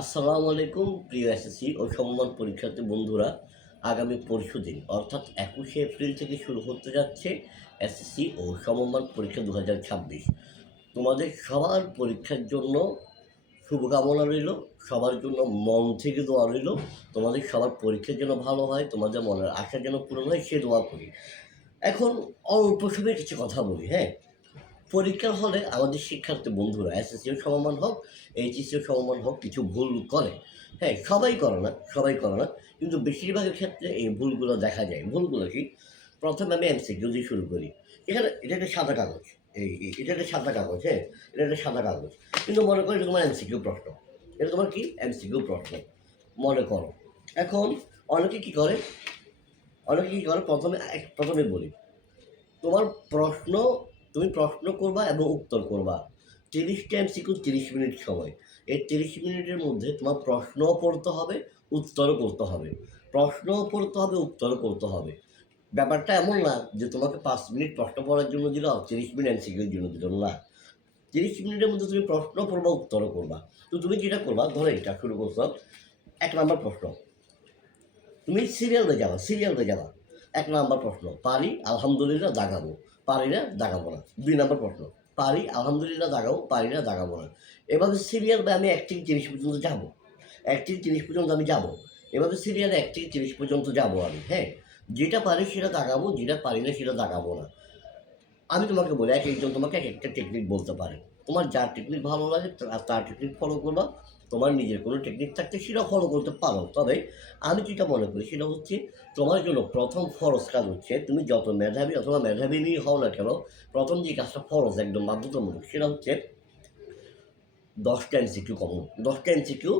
আসসালামু আলাইকুম প্রিয় এসএসসি ও সমমান পরীক্ষার্থী বন্ধুরা। আগামী পরশুদিন অর্থাৎ ২১শে এপ্রিল থেকে শুরু হতে যাচ্ছে এসএসসি ও সমমান পরীক্ষা ২০২৬। তোমাদের সবার পরীক্ষার জন্য শুভকামনা রইল, সবার জন্য মন থেকে দোয়া রইল। তোমাদের সবার পরীক্ষার জন্য ভালো হয়, তোমাদের মনের আশা যেন পূরণ হয় সে দোয়া করি। এখন অল্প সময়ে কিছু কথা বলি। হ্যাঁ, পরীক্ষার হলে আমাদের শিক্ষার্থী বন্ধুরা এসএসসিও সমমান হোক, এইচএসসিও সমমান হোক, কিছু ভুল করে। হ্যাঁ, সবাই করে না, কিন্তু বেশিরভাগের ক্ষেত্রে এই ভুলগুলো দেখা যায়। ভুলগুলো কি? প্রথমে আমি এমসিকিউ দিয়ে শুরু করি। এটা একটা সাদা কাগজ। এটা একটা সাদা কাগজ। হ্যাঁ, এটা একটা সাদা কাগজ, কিন্তু মনে করো এটা তোমার এমসিকিউ প্রশ্ন। এটা তোমার কি এমসিকিউ প্রশ্ন মনে করো। এখন অনেকে কি করে, প্রথমে বলি, তোমার প্রশ্ন তুমি প্রশ্ন করবা এবং উত্তর করবা। ৩০টা এমসিকিউ ৩০ মিনিট সময়। এই ৩০ মিনিটের মধ্যে তোমার প্রশ্নও পড়তে হবে, উত্তরও করতে হবে। প্রশ্নও পড়তে হবে, উত্তরও করতে হবে। ব্যাপারটা এমন না যে তোমাকে ৫ মিনিট প্রশ্ন পড়ার জন্য দিল, ৩০ মিনিট এমসিকিউর জন্য দিল না। ৩০ মিনিটের মধ্যে তুমি প্রশ্ন পড়বা, উত্তরও করবা। তো তুমি যেটা করবা, ধরো এটা শুরু করছো, ১ নাম্বার প্রশ্ন। তুমি সিরিয়াল হয়ে যাবা। ১ নাম্বার প্রশ্ন, পারি আলহামদুলিল্লাহ দাগাবো, পারি না দাগাবো না। ২ নাম্বার প্রশ্ন, পারি আলহামদুলিল্লাহ দাগাবো, পারি না দাগাবো না। এভাবে সিরিয়াল আমি ১ থেকে ৩০ পর্যন্ত যাবো। ১ থেকে ৩০ পর্যন্ত আমি যাবো। এভাবে সিরিয়ালে ১ থেকে ৩০ পর্যন্ত যাবো আমি। হ্যাঁ, যেটা পারি সেটা দাগাবো, যেটা পারি না সেটা দাগাবো না। আমি তোমাকে বলি, একেকজন তোমাকে একেকটা টেকনিক বলতে পারে। তোমার যার টেকনিক ভালো লাগে তার টেকনিক ফলো করবা। তোমার নিজের কোনো টেকনিক থাকলে সেটা ফলো করতে পারো। তবে আমি যেটা মনে করি সেটা হচ্ছে, তোমার জন্য প্রথম ফরজ কাজ হচ্ছে, তুমি যত মেধাবী অথবা মেধাবিনী হও না কেন, প্রথম যে কাজটা ফরজ একদম বাধ্যতামূলক, সেটা হচ্ছে ১০টা এমসিকিউ কমন। ১০টা এমসিকিউ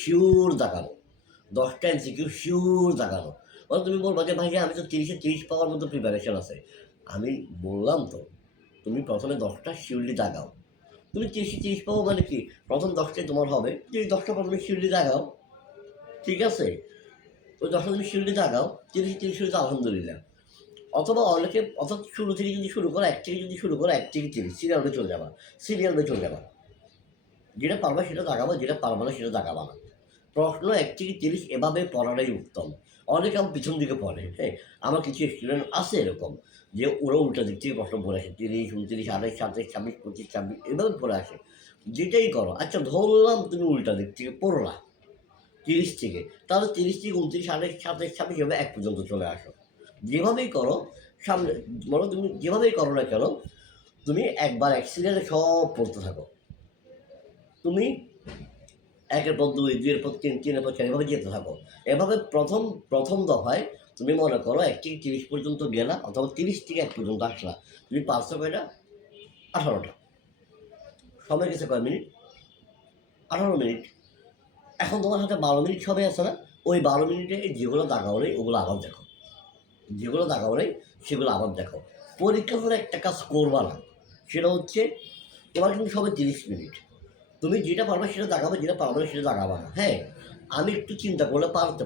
শিওর দাগানো। ১০টা এমসিকিউ শিওর দাগানো। তুমি বলবা যে ভাই আমি তো ৩০-এ ৩০ পাওয়ার মতো প্রিপারেশন আছে। আমি বললাম তো, তুমি প্রথমে ১০টা শিওরলি দাগাও। তুমি ৩০-এ ৩০ পাবো মানে কি? প্রথম ১০টাই তোমার হবে। তুমি ১০টা প্রথমে শিওরলি দাগাও। ঠিক আছে? ওই ১০টা তুমি শিওরলি দাগাও। ৩০-এ ৩০ হলে তো আলহামদুলিল্লাহ। অথবা অনেকে শুরু থেকে যদি শুরু করো, ১ থেকে যদি শুরু করো, ১ থেকে ৩০ সিরিয়াল বাই চলে যাবা। সিরিয়াল বাই চলে যাবা। যেটা পারবা সেটা দাগাবা, যেটা পারবা না সেটা দাগাবা না। প্রশ্ন ১ থেকে ৩০ এভাবে পড়াটাই উত্তম। অনেকে আমার পিছন দিকে পড়ে। হ্যাঁ, আমার কিছু স্টুডেন্ট আছে এরকম, যে ওরা উল্টা দিক থেকে প্রশ্ন পড়ে আসে। ৩০, ২৯, ২৮, ২৭, ২৬, ২৫, ২৬ এভাবে পড়ে আসে। যেটাই করো, আচ্ছা ধরলাম তুমি উল্টা দিক থেকে পড়লা ৩০ থেকে, তাহলে ৩০ থেকে ২৯, ২৮, ২৭, ২৬ এভাবে ১ পর্যন্ত চলে আসো। যেভাবেই করো, সামনে বলো, তুমি যেভাবেই করো না কেন, তুমি একবার এক সিরিয়ালে সব পড়তে থাকো। তুমি ১-এর পর ২, ২-এর পর ৩, ৩-এর পর ৪ এভাবে যেতে থাকো। এভাবে প্রথম দফায় তুমি মনে করো ১ থেকে ৩০ পর্যন্ত গেলা, অথবা ৩০ থেকে ১ পর্যন্ত আসলা। তুমি পারছো কয়টা? ১৮টা। সময় গেছে কয় মিনিট? ১৮ মিনিট। এখন তোমার হাতে ১২ মিনিট সময় আছে না? ওই ১২ মিনিটে যেগুলো দাগাও নেই ওগুলো আবার দেখো। যেগুলো দাগাও নেই সেগুলো আবার দেখো। পরীক্ষার হলে একটা কাজ করবা না। সেটা হচ্ছে, তোমার কিন্তু সময় ৩০ মিনিট। তুমি যেটা পারবে সেটা দাগাবে, যেটা পারবে না সেটা দাগাবা না। হ্যাঁ, আমি একটু চিন্তা করলে পারতে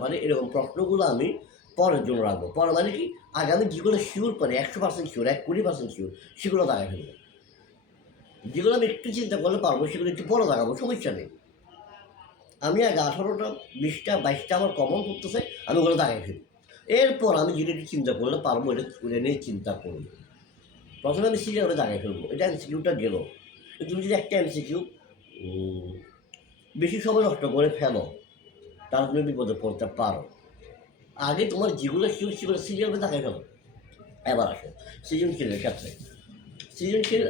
পারি এরকম প্রশ্নগুলো আমি পরের জন্য রাখবো। পরে মানে কি, আগে আমি যেগুলো শিওর পারি, ১০০% শিওর, ১,২০% শিওর, সেগুলো দাগাই ফেলবো। যেগুলো আমি একটু চিন্তা করলে পারবো সেগুলো একটু পরে দাগাবো, সমস্যা নেই। আমি আগে ১৮টা, ২০টা, ২২টা আমার কমন করতেছে, আমি ওগুলো দাগাই ফেলি। এরপর আমি যেটা একটু চিন্তা করলে পারবো, এটা নিয়ে চিন্তা করবো। প্রথমে আমি সিরিয়ালে দাগাই ফেলবো। এটা এমসিকিউটা গেল। তুমি যদি একটা এমসিকিউ বেশি সময় নষ্ট করে ফেলো, তাহলে তুমি বিপদে পড়তে পারো। আগে তোমার যেগুলো শিওর সেগুলো সিরিয়ালে দেখাই ফেলো। এবার আসো সৃজনশীলের ক্ষেত্রে। সৃজনশীল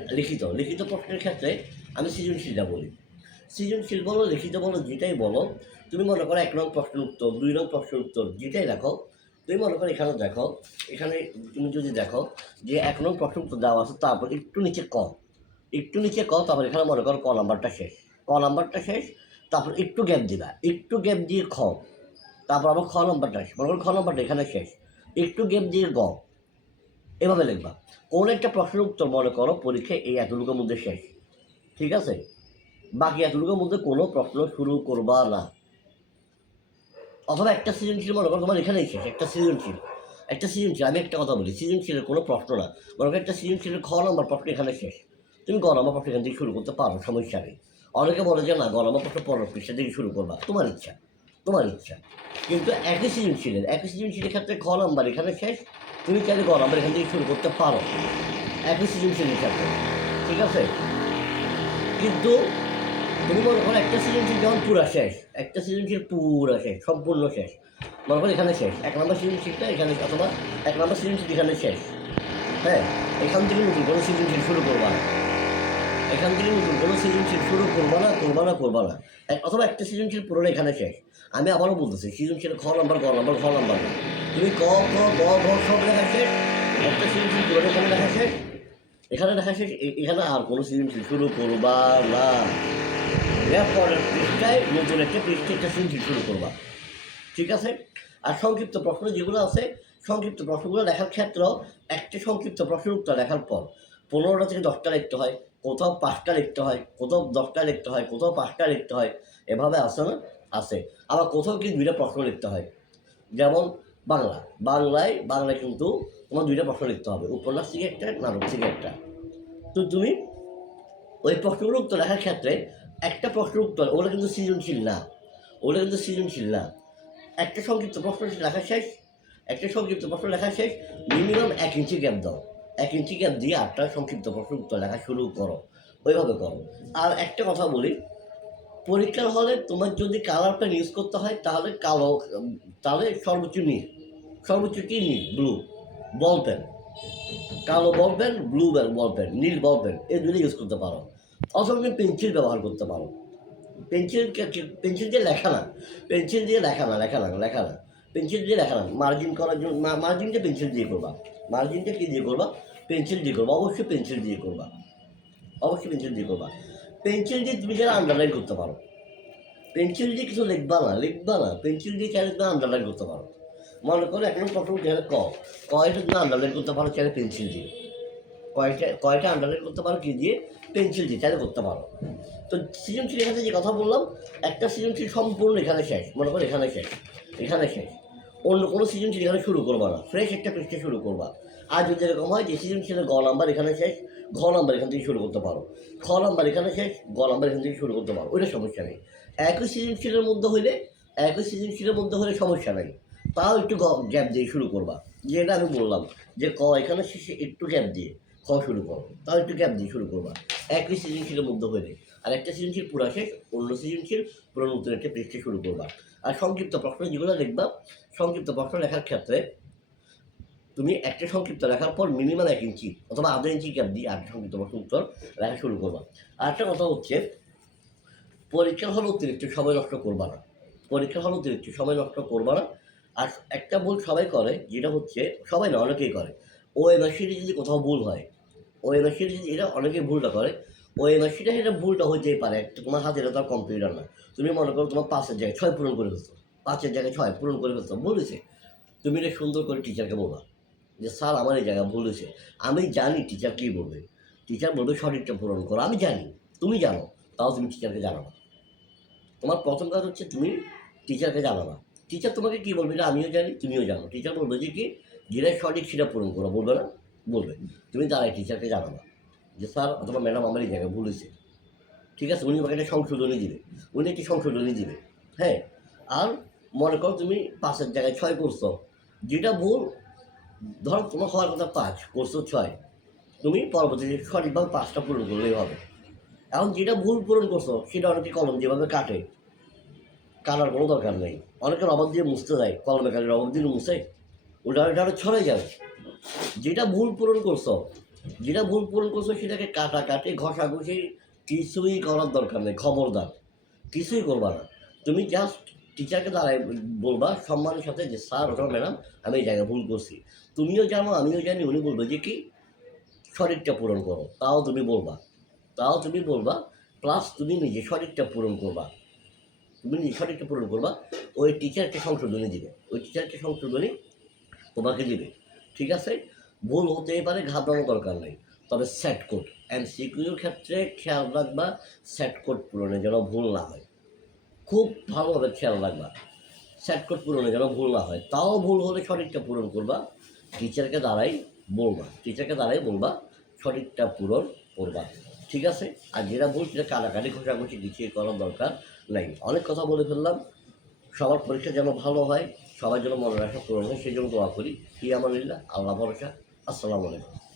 লিখিত প্রশ্নের ক্ষেত্রে আমি সৃজনশীলটা বলি। সৃজনশীল বলো, লিখিত বলো, যেটাই বলো, তুমি মনে করো ১ নং প্রশ্নের উত্তর, ২ নং প্রশ্নের উত্তর যেটাই দেখো, তুমি মনে করো এখানে দেখো, এখানে তুমি যদি দেখো যে ১ নং প্রশ্নের উত্তর দেওয়া আছে, তারপর একটু নিচে তারপর এখানে মনে করো ক নাম্বারটা শেষ, তারপর একটু গ্যাপ দিবা, একটু গ্যাপ দিয়ে খ, তারপর আবার খ নম্বরটা আসে, মনে করো খ নম্বরটা এখানে শেষ, একটু গ্যাপ দিয়ে গ, এভাবে লিখবা। কোন একটা প্রশ্নের উত্তর মনে করো পরীক্ষায় এই এতটুকুর মধ্যে শেষ, ঠিক আছে? বাকি এতটুকুর মধ্যে কোনো প্রশ্ন শুরু করবা না। অথবা একটা সৃজনশীল মনে করো তোমার এখানেই শেষ, একটা সৃজনশীল, আমি একটা কথা বলি, সৃজনশীলের কোনো প্রশ্ন না, মনে করো একটা সৃজনশীলের খ নম্বর প্রশ্ন এখানে শেষ, তুমি গ নম্বর প্রশ্ন এখান থেকে শুরু করতে পারো, সমস্যা নেই। অনেকে বলে যে না গ নম্বর প্রশ্ন পরের পৃষ্ঠা থেকে শুরু করবা, তোমার ইচ্ছা, তোমার ইচ্ছা। কিন্তু একই সৃজনশীলের ক্ষেত্রে খ নাম্বার এখানে শেষ, তুমি চাইলে গ নাম্বার এখান থেকে শুরু করতে পারো একই সৃজনশীলের ক্ষেত্রে, ঠিক আছে? কিন্তু তুমি মনে করো একটা সৃজনশীল যখন পুরা শেষ, একটা সৃজনশীল পুরা শেষ, সম্পূর্ণ শেষ, মনে করো এখানে শেষ, এক নম্বর সৃজনশীলটা এখানে, অথবা এক নম্বর সৃজনশীল এখানে শেষ, হ্যাঁ, এখান থেকে নতুন কোনো সৃজনশীল শুরু করবা না, এখান থেকে নতুন কোনো সৃজনশীল শুরু করবা না, অথবা একটা সৃজনশীল পুরো এখানে শেষ। আমি আবারও বলতেছি, সৃজনশীল খ নম্বর গ নম্বর ঘ নম্বর না, তুমি ক খ গ ঘ সব লেখা শেষ, একটা সৃজনশীল পুরো এখানে লেখা শেষ, এখানে লেখা শেষ, এখানে আর কোনো সৃজনশীল শুরু করবা না। পরের পৃষ্ঠায় নতুন একটা পৃষ্ঠা একটা সৃজনশীল শুরু করবা, ঠিক আছে? আর সংক্ষিপ্ত প্রশ্ন যেগুলো আছে, সংক্ষিপ্ত প্রশ্নগুলো লেখার ক্ষেত্রেও একটা সংক্ষিপ্ত প্রশ্নের উত্তর লেখার পর 15টা থেকে 10টা লিখতে হয়, কোথাও 5টা লিখতে হয়, কোথাও 10টা লিখতে হয়, কোথাও 5টা লিখতে হয়, এভাবে আছে না? আছে। আবার কোথাও কি 2টা প্রশ্ন লিখতে হয়, যেমন বাংলায় কিন্তু তোমার 2টা প্রশ্ন লিখতে হবে, উপন্যাস থেকে একটা, নাটক থেকে একটা। তো তুমি ওই প্রশ্নগুলোর উত্তর লেখার ক্ষেত্রে একটা প্রশ্নের উত্তর, ওটা কিন্তু সৃজনশীল না, একটা সংক্ষিপ্ত প্রশ্ন লেখা শেষ, মিনিমাম 1 ইঞ্চি গ্যাপ দাও, 1 ইঞ্চি গ্যাপ দিয়ে 8টা সংক্ষিপ্ত প্রশ্ন উত্তর লেখা শুরু করো, ওইভাবে করো। আর একটা কথা বলি, পরীক্ষার হলে তোমার যদি কালার পেন ইউজ করতে হয় তাহলে সর্বোচ্চ কি নীল, ব্লু বল পেন, কালো ball pen, blue ball pen, নীল বল পেন, এই দুটো ইউজ করতে পারো। অথবা তুমি পেন্সিল ব্যবহার করতে পারো, পেন্সিল দিয়ে লেখা না, মার্জিন করার জন্য মার্জিনটা পেন্সিল দিয়ে করবা, পেন্সিল দিয়ে করবা, অবশ্যই পেন্সিল দিয়ে করবা, পেন্সিল দিয়ে তুমি যারা আন্ডারলাইন করতে পারো, পেন্সিল দিয়ে কিছু লিখবা না, পেন্সিল দিয়ে চাইলে তুমি আন্ডারলাইন করতে পারো। মনে করো এখন প্রথম চাইলে কয়টা তুমি আন্ডারলাইন করতে পারো চাইলে পেন্সিল দিয়ে, কয়টা আন্ডারলাইন করতে পারো কি দিয়ে, পেন্সিল দিয়ে চাইলে করতে পারো। তো সৃজনশীল এখানে যে কথা বললাম, একটা সৃজনশীল সম্পূর্ণ এখানে শেষ, মনে করো এখানে শেষ, অন্য কোনো সৃজনশীল এখানে শুরু করবা না, ফ্রেশ একটা পৃষ্ঠে শুরু করবা। আর যদি এরকম হয় যে সৃজনশীলের গ নাম্বার এখানে শেষ, ঘ নাম্বার এখান থেকে শুরু করতে পারো, খ নাম্বার এখানে শেষ, গ নাম্বার এখান থেকে শুরু করতে পারো, ওইটা সমস্যা নেই। একই সৃজনশীলের মধ্যে হলে সমস্যা নেই, তাও একটু গ্যাপ দিয়ে শুরু করবা, যেটা আমি বললাম যে ক এখানে শেষে একটু গ্যাপ দিয়ে খ শুরু করো, তাও একটু গ্যাপ দিয়ে শুরু করবা একই সৃজনশীলের মধ্যে হলে। আর একটা সৃজনশীল পুরা শেষ, অন্য সৃজনশীল পুরো নতুন একটা পৃষ্ঠে শুরু করবা। আর সংক্ষিপ্ত প্রশ্ন যেগুলো লিখবা, সংক্ষিপ্ত প্রশ্ন লেখার ক্ষেত্রে তুমি একটা সংক্ষিপ্ত লেখার পর মিনিমাম 1 ইঞ্চি অথবা আধা ইঞ্চি গ্যাপ দিয়ে একটা সংক্ষিপ্ত প্রশ্ন উত্তর লেখা শুরু করবা। আর একটা কথা হচ্ছে, পরীক্ষার হলে অতিরিক্ত সময় নষ্ট করবা না। আর একটা ভুল সবাই করে, যেটা হচ্ছে, সবাই না অনেকেই করে, ওএমআরশিটে যদি কোথাও ভুল হয়, এটা অনেকেই ভুলটা করে, ওএমআরশিটে এটা ভুলটা হইতেই পারে, একটা তোমার হাতে এটা তো কম্পিউটার না। তুমি মনে করো তোমার 5-এর জায়গায় 6 পূরণ করে ফেলছো, 5-এর জায়গায় 6 পূরণ করে ফেলছো, ভুল হয়েছে, তুমি এটা সুন্দর করে টিচারকে বলবা যে স্যার আমার এই জায়গায় ভুল হয়েছে। আমি জানি টিচার কী বলবে, টিচার বলবে সঠিকটা পূরণ করো, আমি জানি, তুমি জানো, তাও তুমি টিচারকে জানাবা। তোমার প্রথম কাজ হচ্ছে তুমি টিচারকে জানাবা। টিচার তোমাকে কী বলবে এটা আমিও জানি, তুমিও জানো। টিচার বলবে যে কি, যেটা সঠিক সেটা পূরণ করো, বলবে না, বলবে। তুমি দাঁড়াই টিচারকে জানাবা যে স্যার অথবা ম্যাডাম আমার এই জায়গায় ভুল হয়েছে, ঠিক আছে, উনি আমাকে একটা সংশোধনী দিবে, হ্যাঁ। আর মনে করো তুমি 5-এর জায়গায় 6 করছো, যেটা ভুল, ধরো তোমার হওয়ার কথা 5, করছো 6, তুমি পরবর্তীতে সঠিকভাবে 5টা পূরণ করলেই হবে। এখন যেটা ভুল পূরণ করছো সেটা অনেকে কলম যেভাবে কাটার কোনো দরকার নেই, অনেকে রবার দিয়ে মুছতে যায়, কলমে কাটে রবার দিয়ে মুছে, ওটা ছড়াই যাবে। যেটা ভুল পূরণ করছো সেটাকে কাটাকাটি ঘষাঘষি কিছুই করার দরকার নেই, খবরদার কিছুই করবা না। তুমি জাস্ট টিচারকে দাঁড়ায় বলবা সম্মানের সাথে যে স্যার অথবা ম্যাডাম আমি এই জায়গায় ভুল করছি, তুমিও জানো আমিও জানি, উনি বলবে যে কি সঠিকটা পূরণ করো, তাও তুমি বলবা, প্লাস তুমি নিজে সঠিকটা পূরণ করবা, ওই টিচারকে সংশোধনী তোমাকে দিবে, ঠিক আছে। ভুল হতেই পারে, ঘাবড়ানোর দরকার নেই। তবে সেট কোড এমসিকিউর ক্ষেত্রে খেয়াল রাখবা, সেট কোড পূরণে যেন ভুল না হয়, খুব ভালোভাবে খেয়াল রাখবা, সেট কোড পূরণে যেন ভুল না হয়। তাও ভুল হলে সঠিকটা পূরণ করবা, টিচারকে দাঁড়াই বলবা সঠিকটা পূরণ করবা। ঠিক আছে? আর যেটা ভুল সেটা কাটাকাটি ঘষাঘষি কিছু করার দরকার নাই। অনেক কথা বলে ফেললাম। সবার পরীক্ষা যেন ভালো হয়, সবার জন্য মনের আশা পূরণ হয় সেই জন্য দোয়া করি। ফি আমানিল্লাহ, আল্লাহ ভরসা। আসসালামু আলাইকুম।